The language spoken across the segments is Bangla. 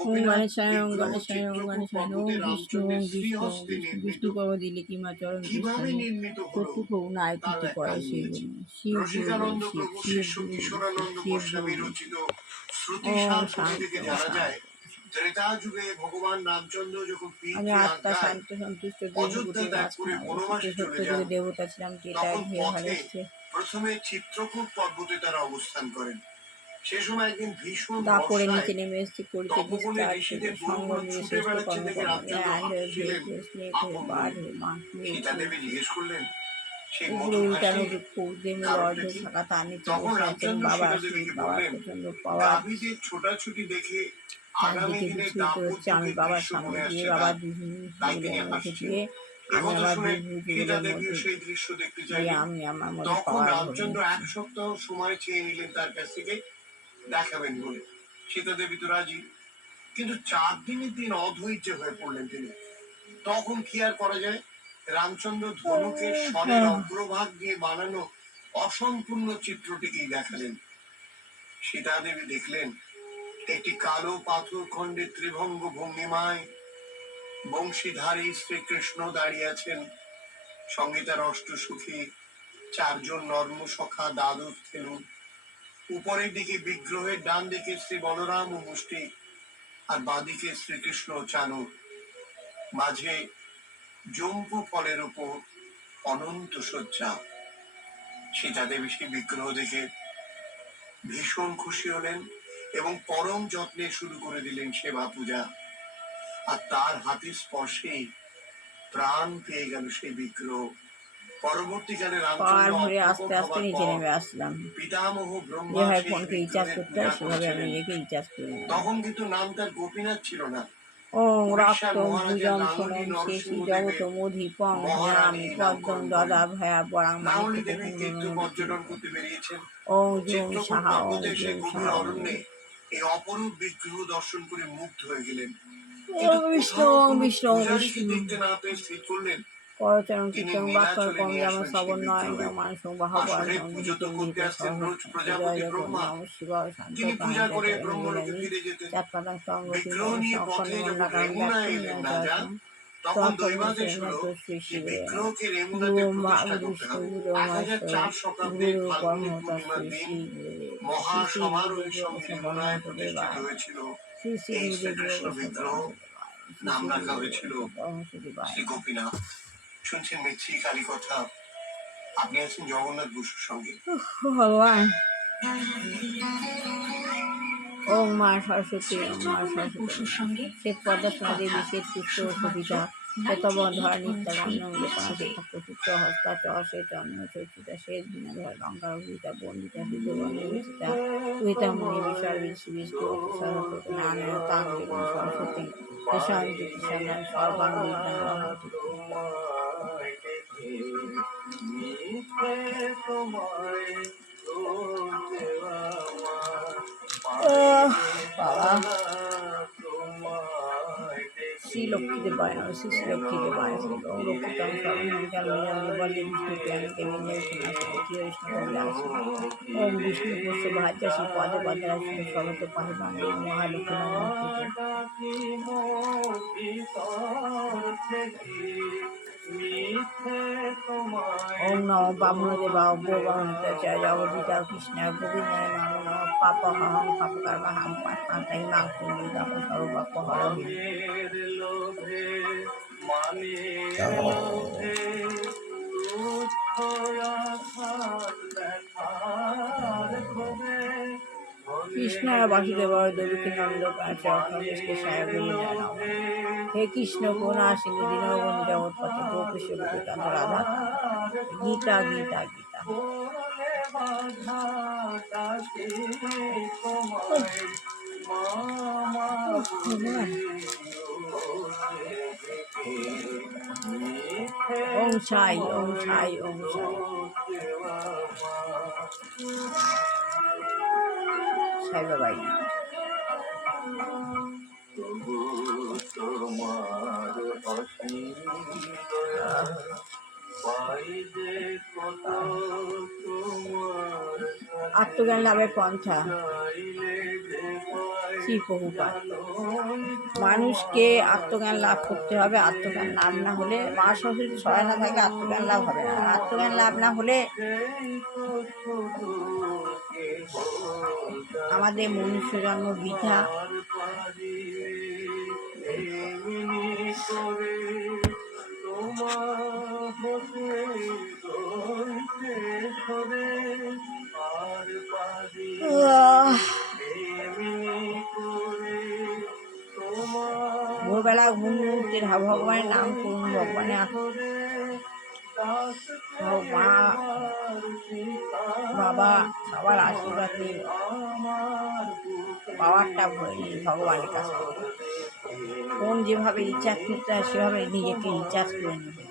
ওম গণেশায় ওম গণেশায় ওম গণেশায় ওম বিষ্ণু ওম বিষ্ণু ওম বিষ্ণু বিষ্ণু পব দিলে কি মা চরণ কৃষ্ণে শত্রু প্রভু নায় কৃতি করে শিব শিব গুরু শিব শিব গুরু শিব গুরু ওম শান্তি ওম শান্তি। আমি আত্মা শান্ত সন্তুষ্ট দীনবুদ্ধি মাঝখানে অবস্থিত সত্য যুগে দেবতা ছিলাম টেটা ঘিরে ভালোবাসছে দাপড়ে নিচে নেমে এসেছি করিতে বিস্তার থেকে সঙ্গ নিয়ে শ্রেষ্ঠ কর্মকর্ম ল্যান্ড হয়ে ভেজ হয়ে স্নেক হয়ে বার্ড হয়ে মাংকি হয়ে উপরে উল্টানো বৃক্ষ উদ্যমে অর্ধ শাখা তার নিচে বসে আছেন বাবা শিব বাবার প্রচন্ড পাওয়ার চারদিকে বিচ্ছুরিত হচ্ছে। আমি বাবার সামনে দিয়ে বাবার যুগলের মধ্যে দিয়ে আমি আমার যুগলের মধ্যে দিয়ে আমি আমার মধ্যে পাওয়ার ভরে পাওয়ার ভরে আস্তে আস্তে নিচে নেমে আসলাম। যেভাবে ফোনকে রিচার্জ করতে হয় সেভাবে আমি নিজেকে রিচার্জ করে নিলাম। ওম রক্তম ভুজম সোনম শেষি জগত মধিপং ভয়ামি পদ্মম দদা ভয়া বরাং মানিক ওম জুম সাহা ওম জুম সাহা ওম বিষ্ণু বিষ্ণু বিষ্ণু করচরণ কীর্তন বাক্য কম যেমন শ্রবণ নয় মানুষ বাহবার সংগীতে মিলিত সহজয় নম শিবায় শান্ত চার পাতা সঙ্গ অক্ষণ মন্ডাকার শ্রী শিবে গুরু মা বিষ্ণু গুরু গুরু পরমহত শ্রী শ্রী গুরুদেব শ্রী শ্রী গুরুদেব ভগবান। ওম মা সরস্বতী ওম মা সরস্বতী শ্বেত পদ্মা দেবী শ্বেত পুষ্প সবিতা শ্বেতবন্ধর নিত্যাগন্ধ পুত্র হস্তা চ শ্বেত অন্ন চৈত্রিতা শ্বেত বিনাধর লঙ্কার ভূতা বন্দিতা বিদ্যবন্দিতা উহিতা মুনি বিশাল বিষ্ণু নারায়ণ তান্ত্রিক সরস্বতী কৃষণ জ্যোতি সন্ধান সর্বাং বিদ্যান বাবা শ্রী লক্ষ্মী দেবায় শ্রী শ্রী লক্ষ্মী দেবায় লক্ষ্মীতম সর্বমঙ্গল বন্দে বিষ্ণু প্রিয়াঙ্গে ওম বিষ্ণু পুষ্প ভাজ্য শ্রী পদে পদ্মাশ্রী সর্বত পাহি বাঙ্গে মহালক্ষ্মী ওম নম বামন দেবা বামনতে জগদীতা কৃষ্ণ গোবিন্দায় নমো নম পাপহং পাপকর্মহং পাপনাতাই মাং পুণ্যদাপ সর্বপাপহরং কৃষ্ণ বাসুদেবায় দেবকী নন্দ হে কৃষ্ণ করুণা সিন্ধু দীনবন্ধু জগৎপতি গোপীশ গোপীকান্ত রাধা গীতা গীতা গীতা ওম সাই ওম সাই ওম সাই সাই বাবাই আত্মজ্ঞান লাভের পন্থা শ্রী প্রভুপাদ। মানুষকে আত্মজ্ঞান লাভ করতে হবে। আত্মজ্ঞান লাভ না হলে, মা সরস্বতী সহায় না থাকলে আত্মজ্ঞান লাভ হবে না। আর আত্মজ্ঞান লাভ না হলে আমাদের মনুষ্য জন্ম বৃথা। ভোরবেলা ঘুম উঠতে ভগবানের নাম করুন, ভগবানের মা বাবা সবার আশীর্বাদ নিয়ে পাওয়ারটা ভরে নিন ভগবানের কাছ থেকে। ফোন যেভাবে রিচার্জ করতে হয় সেভাবে নিজেকে রিচার্জ করে নেবে।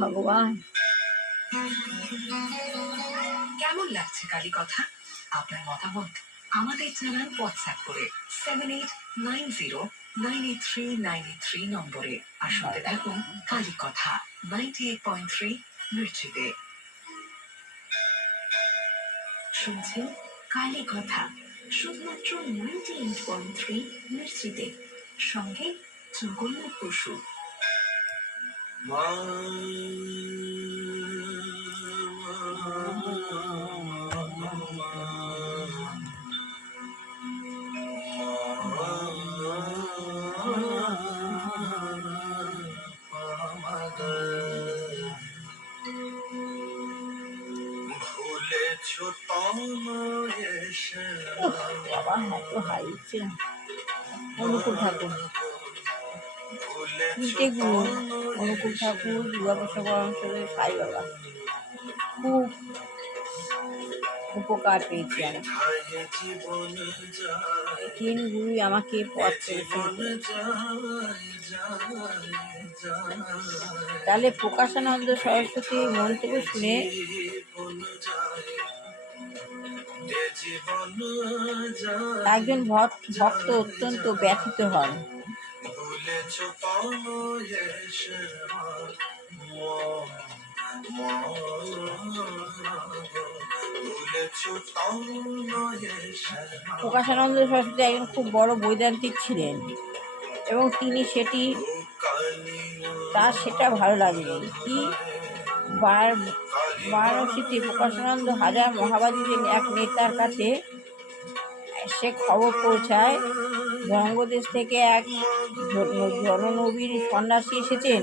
ভগবান, কেমন লাগছে কালী কথা? আপনার মতামত আমাদের জানান হোয়াটসঅ্যাপ করে 7890983983 নম্বরে। আর শুনতে থাকুন কালী কথা 98.3 মির্চিতে। শুনছেন কালী কথা শুধুমাত্র 98.3 মির্চিতে, সঙ্গে জগন্য পশু। বাবা এত হারিয়েছে অনুকূল ঠাকুর, তিনটে গুরু, অনুকূল ঠাকুর, দুর্গাপ্রসাদ পরমহংস, সাই বাবা। খুব উপকার পেয়েছি আমি। তিন গুরুই আমাকে পথ প্রদর্শন। তাহলে প্রকাশানন্দ সরস্বতী মন্তব্য শুনে একজন ভক্ত অত্যন্ত ব্যথিত হন। প্রকাশানন্দ সরস্বতী একজন খুব বড় বৈদান্তিক ছিলেন এবং তিনি সেটা ভালো লাগেনি। কি বারাণসীতে প্রকাশানন্দ হাজার মহাবাদীদের এক নেতার কাছে সে খবর পৌঁছায় বঙ্গদেশ থেকে এক জননবীর সন্ন্যাসী এসেছেন।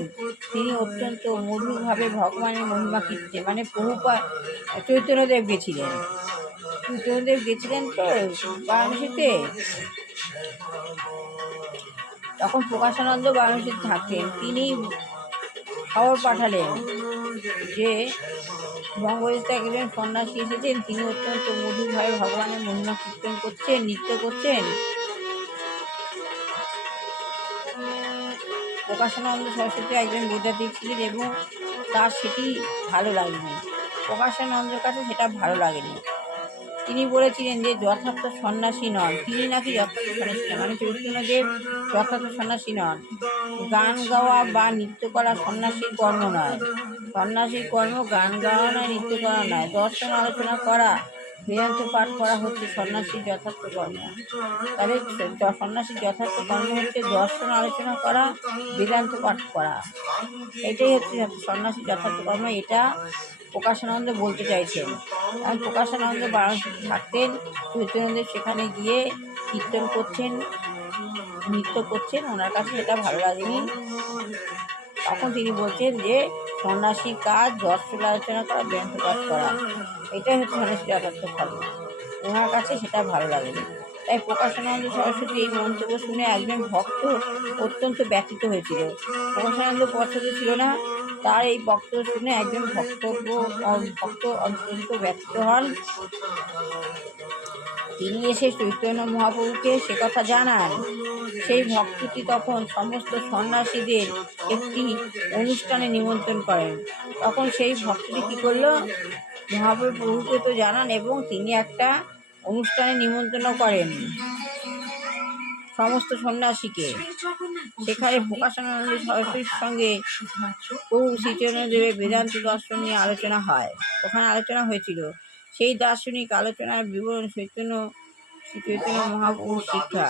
তিনি অত্যন্ত মধুরভাবে ভগবানের মহিমা কীর্তন, মানে প্রভুপাদ চৈতন্যদেব গেছিলেন তো বারাণসীতে। তখন প্রকাশানন্দ বারাণসীতে থাকতেন। তিনি খবর পাঠালেন যে বঙ্গদেশ থেকে একজন সন্ন্যাসী এসেছেন, তিনি অত্যন্ত মধুরভাবে ভগবানের মহিমা কীর্তন করছেন, নৃত্য করছেন। প্রকাশানন্দ সরস্বতী একজন বৈদান্তিক ছিলেন এবং তার সেটি ভালো লাগেনি। প্রকাশানন্দের কাছে সেটা ভালো লাগেনি। তিনি বলেছিলেন যে যথার্থ সন্ন্যাসী নন, তিনি নাকি যথার্থ সন্ন্যাসী নন, মানে চৈতন্যদেব যথার্থ সন্ন্যাসী নন। গান গাওয়া বা নৃত্য করা সন্ন্যাসীর কর্ম নয়। সন্ন্যাসীর কর্ম গান গাওয়া নয়, নৃত্য করা নয়। দর্শন আলোচনা করা, বেদান্ত পাঠ করা হচ্ছে সন্ন্যাসীর যথার্থ কর্ম। তাহলে সন্ন্যাসীর যথার্থ কর্ম হচ্ছে দর্শন আলোচনা করা, বেদান্ত পাঠ করা। এটাই হচ্ছে সন্ন্যাসীর যথার্থ কর্ম। এটা প্রকাশানন্দ বলতে চাইছেন। কারণ প্রকাশানন্দ বারাণসীতে থাকতেন, চৈতন্যদেব সেখানে গিয়ে কীর্তন করছেন, নৃত্য করছেন, ওনার কাছে এটা ভালো লাগেনি। তখন তিনি বলছেন যে সন্ন্যাসীর কাজ দর্শন আলোচনা করা, বেদান্ত পাঠ করা, এটাই হচ্ছে সন্ন্যাসীর যথার্থ কর্ম। ওনার কাছে সেটা ভালো লাগেনি। তাই প্রকাশানন্দ সরস্বতী এই মন্তব্য শুনে একজন ভক্ত অত্যন্ত ব্যথিত হয়েছিল। প্রকাশানন্দ পছন্দ ছিল না, তার এই বক্তব্য শুনে একজন ভক্ত অত্যন্ত ব্যথিত হন। তিনি এসে চৈতন্য মহাপ্রভুকে সে কথা জানান। সেই ভক্তটি তখন সমস্ত সন্ন্যাসীদের একটি অনুষ্ঠানে নিমন্ত্রণ করেন। তখন সেই ভক্তটি কী করলো, মহাপ্রভুকে তো জানান এবং তিনি একটা অনুষ্ঠানে নিমন্ত্রণ করেন সমস্ত সন্ন্যাসীকে। সেখানে প্রকাশানন্দ সরস্বতীর সঙ্গে প্রভু শ্রীচৈতন্যদেবের বেদান্ত দর্শন নিয়ে আলোচনা হয়। ওখানে আলোচনা হয়েছিল। সেই দার্শনিক আলোচনার বিবরণ শ্রী চৈতন্য মহাপ্রভুর শিক্ষা।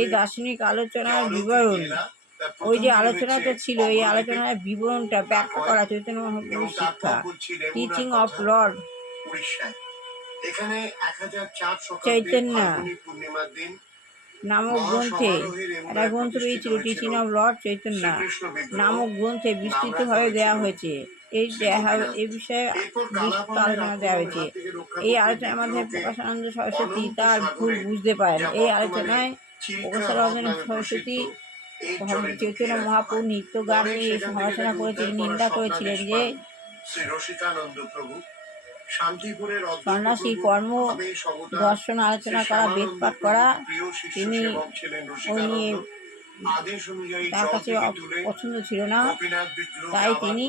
এই দার্শনিক আলোচনার বিবরণ, ওই যে আলোচনাটা ছিল, এই আলোচনার বিবরণটা ব্যাখ্যা করা চৈতন্য মহাপ্রভুর শিক্ষা। টিচিং অফ লর্ড চৈতন্য নামক গ্রন্থে, একটা গ্রন্থ রয়েছিল টিচিং অফ লর্ড চৈতন্য নামক গ্রন্থে বিস্তৃতভাবে দেওয়া হয়েছে। এই বিষয়ে বিস্তৃত আলোচনা দেওয়া হয়েছে। এই আলোচনার মাধ্যমে প্রকাশানন্দ সরস্বতী তার ভুল বুঝতে পারেন। এই আলোচনায় প্রকাশানন্দ সরস্বতী চৈতন্য মহাপ্রভু নৃত্য গান নিয়ে সমালোচনা করেছিলেন, নিন্দা করেছিলেন যে সন্ন্যাসী কর্ম দর্শন আলোচনা করা, বেদপাঠ করা তিনি ওই নিয়ে তার কাছে পছন্দ ছিল না। তাই তিনি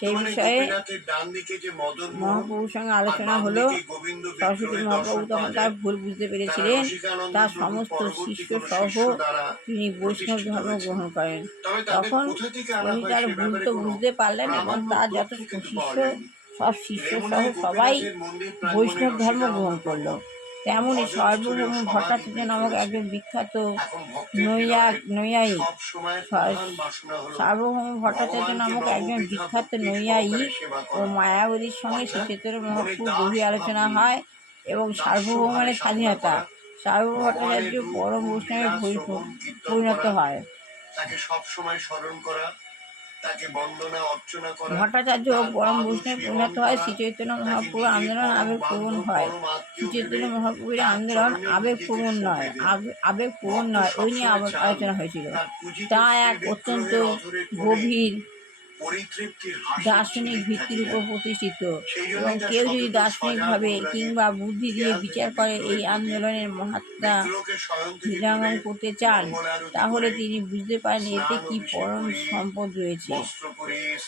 সেই বিষয়ে মহাপ্রভুর সঙ্গে আলোচনা হলো। সরস্বতী মহাপ্রভু তখন তার ভুল বুঝতে পেরেছিলেন। তার সমস্ত শিষ্য সহ তিনি বৈষ্ণব ধর্ম গ্রহণ করেন। তখন উনি তার ভুল তো বুঝতে পারলেন এবং তার যত শিষ্য, সব শিষ্য সহ সবাই বৈষ্ণব ধর্ম গ্রহণ করলো। তেমনই সার্বভৌম ভট্টাচার্য নামক একজন বিখ্যাত নৈয়ায়িক, সার্বভৌম ভট্টাচার্য নামক একজন বিখ্যাত নৈয়ায়িক ও মায়াবতীর সঙ্গে শ্রী চৈতন্য মহাপ্রভুর গভীর আলোচনা হয় এবং সার্বভৌমের স্বাধীনতা, সার্বভৌম ভট্টাচার্য পরম বৈষ্ণবে পরিণত হয়। ভট্টাচার্য পরম বৈষ্ণবে পরিণত হয়। শ্রী চৈতন্য মহাপ্রভুর আন্দোলন আবেগপ্রবণ হয়। শ্রী চৈতন্য মহাপ্রভুর আন্দোলন আবেগপ্রবণ নয়, আবেগপ্রবণ নয়, ওই নিয়ে আলোচনা হয়েছিল। তা এক অত্যন্ত গভীর দার্শনিক ভিত্তির উপর প্রতিষ্ঠিত এবং কেউ যদি দার্শনিকভাবে কিংবা বুদ্ধি দিয়ে বিচার করে এই আন্দোলনের মাহাত্ম্য হৃদয়ঙ্গম করতে চান, তাহলে তিনি বুঝতে পারেন এতে কি পরম সম্পদ রয়েছে।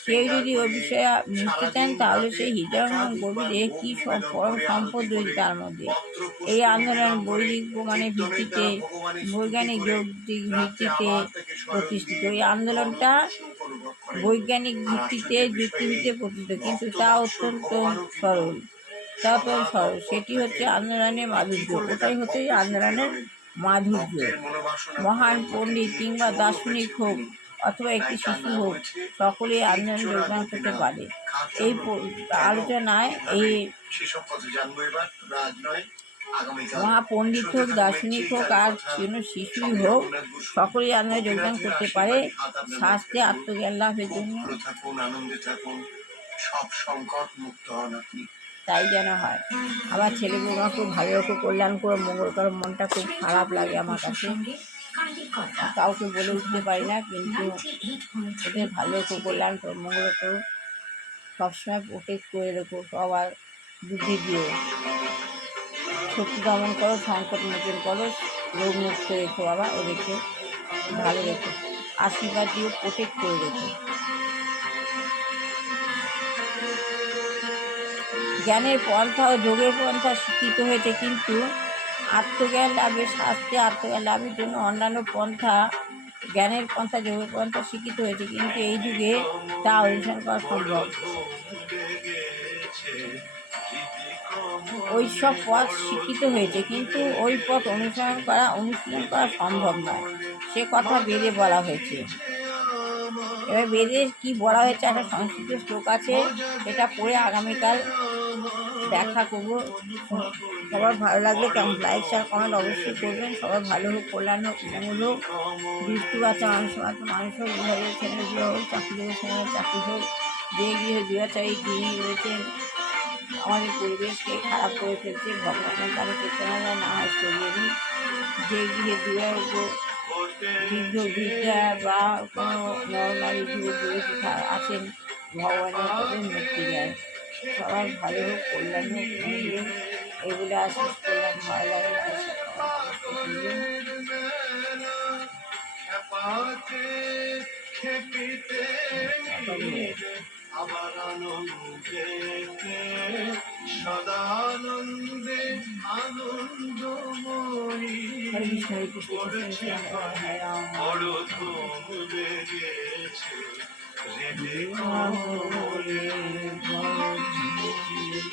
কেউ যদি ওই বিষয়ে বুঝতে চান তাহলে সেই হৃদয়ঙ্গম গভীরে কি সব পরম সম্পদ রয়েছে তার মধ্যে। এই আন্দোলন বৈদিক প্রমাণের ভিত্তিতে, বৈজ্ঞানিক যৌক্তিক ভিত্তিতে প্রতিষ্ঠিত। এই আন্দোলনটা বৈজ্ঞানিক ভিত্তিতে, যুক্তিভিত্তিতে প্রতিষ্ঠিত, কিন্তু তা অত্যন্ত সরল, সেটি হচ্ছে আন্দোলনের মাধুর্য। ওটাই হচ্ছে আন্দোলনের মাধুর্য। মহান পণ্ডিত কিংবা দার্শনিক হোক অথবা একটি শিশু হোক, সকলেই আন্দোলনে যোগদান করতে পারে। এই আলোচনায় এই মহাপণ্ডিত হোক, দার্শনিক হোক, আর কোনো শিশুই হোক, সকলেই আন্দোলনে যোগদান করতে পারে শাস্ত্রে আত্মজ্ঞান লাভের জন্য। তাই যেন হয়। আবার ছেলে বৌমা খুব ভালো খুব কল্যাণ করে মঙ্গল করে, মনটা খুব খারাপ লাগে আমার কাছে। কাউকে বলে উঠতে পারি না, কিন্তু ওদের ভালো খুব কল্যাণ করে মঙ্গল করো, সবসময় প্রোটেক্ট করে রেখো, সবার বুদ্ধি দিও, শক্তি দমন করো, সংকট মোচন করো, রোগ মুক্ত রেখো, বাবা ওদেরকে ভালো রেখো, আশীর্বাদ দিও, প্রোটেক্ট করে রেখো। জ্ঞানের পন্থা ও যোগের পন্থা স্বীকৃত হয়েছে, কিন্তু আত্মজ্ঞান লাভের শাস্ত্রে আত্মজ্ঞান লাভের জন্য অন্যান্য পন্থা, জ্ঞানের পন্থা, যোগের পন্থা স্বীকৃত হয়েছে, কিন্তু এই যুগে তা অনুসরণ করা সম্ভব। ওই সব পথ স্বীকৃত হয়েছে, কিন্তু ওই পথ অনুশীলন করা সম্ভব নয়, সে কথা বেদে বলা হয়েছে। এবার বেদে কি বলা হয়েছে, একটা সংস্কৃত শ্লোক আছে, এটা পড়ে আগামীকাল ব্যাখ্যা করবো। সবার ভালো লাগলে কেমন লাইক শেয়ার কমেন্ট অবশ্যই করবেন। সবার ভালো হোক, কল্যাণ হোক, মঙ্গল হোক, দৃষ্টি বাচ্চা মানুষ হোক, বিভাগের ছেলে বিয়ে হোক, চাকরি ছেলে চাকরি হোক, যে গৃহে দুরাচারী গৃহিণী রয়েছেন আমাদের পরিবেশকে খারাপ করে ফেলছে, ভগবানের কাছে চেতনা না হয় সরিয়ে দিন। যে গৃহে দুরারোগ্য বৃদ্ধ বৃদ্ধা বা কোনো নরনারী যুবক যুবতী আছেন, ভগবানের কাছে মুক্তি দেয়। সবার ভালো হোক, কল্যাণ হোক, এগুলো আশিস করলাম। ভালো লাগে আবার আনন্দেতে সদানন্দে আনন্দময়ী হরে কৃষ্ণ হরে কৃষ্ণ কৃষ্ণ পড়েছে কৃষ্ণ হরে হরে রাম বড় ধুম লেগেছে রেডে কমলে কমলে বড়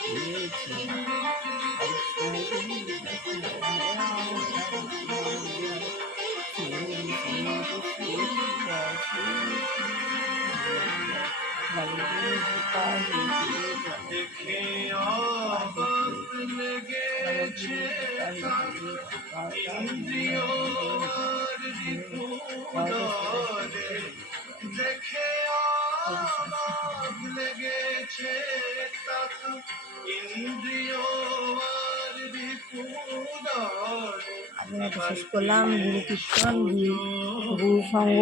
ধুয়েছে। হরে কৃষ্ণ হরে কৃষ্ণ কৃষ্ণ হরে রাম হরে রাম রাম হরে হরে শ্রী শ্রী শ্রী জয় শ্রী দেখে অবাক লেগেছে ইন্দ্রিয় রিপুদরে দেখে অবাক লেগেছে তাক ইন্দ্রিয় রিপুদরে আমরা তো শেষ করলাম গুরু কীর্তন গুরু সঙ্গ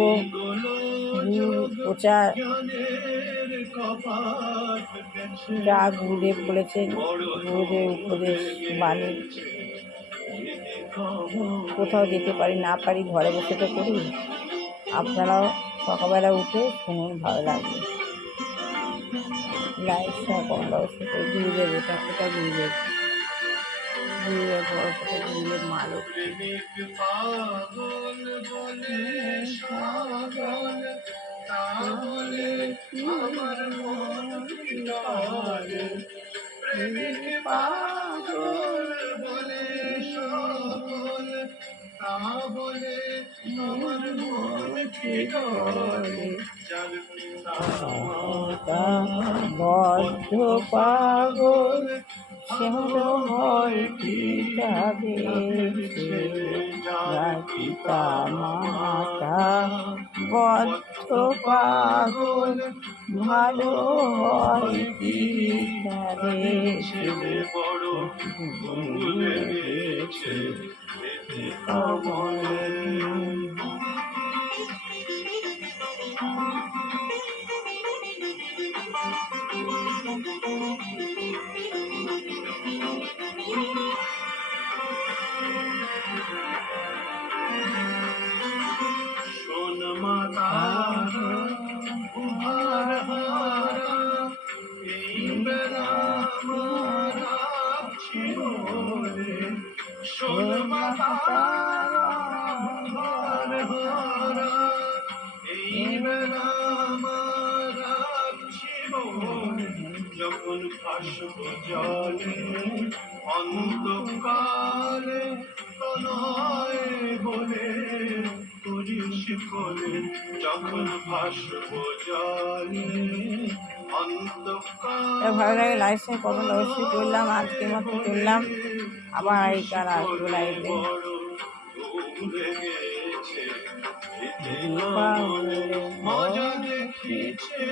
গুরু প্রচার যা গুরুদেব বলেছেন গুরুদেব উপদেশ বাণী কোথাও যেতে পারি না পারি ঘরে বসে তো করি। আপনারাও সকালবেলা উঠে শুনুন, ভালো লাগবে। লাইক শেয়ার করুন অবশ্যই করে। গুরুদেব এটা এটা গুরুদেব গুরুদেব বড় গুরুদেব মা লক্ষ্মী। পাগল বলে সাগর তাহলে আমার মন ডরে প্রেমিক পাগল বলে সকল তাহলে আমার মন কি করে যার পিতা বদ্ধ পাগল সেহল হয় পিতা দেখে, যার পিতা মাতা বদ্ধ পাগল ভালো হয় পিতা দেখে। বড় ভুলে গেছে কমলে শোন মাতা উহার হারা এই বেলা মারা ছিল রে শোন মাতা উহার হারা এই বেলা মারা ছিল যখন ভাসব জলে অন্ধকারে তনয় বলে করিস কোলে যখন ভাসব জলে অন্ধকারে। ভালো লাগে লাইক শেয়ার করুন অবশ্যই করলাম। আজকের মতো চললাম, আবার এই কাল আসবো লাইভে। মজা দেখিছে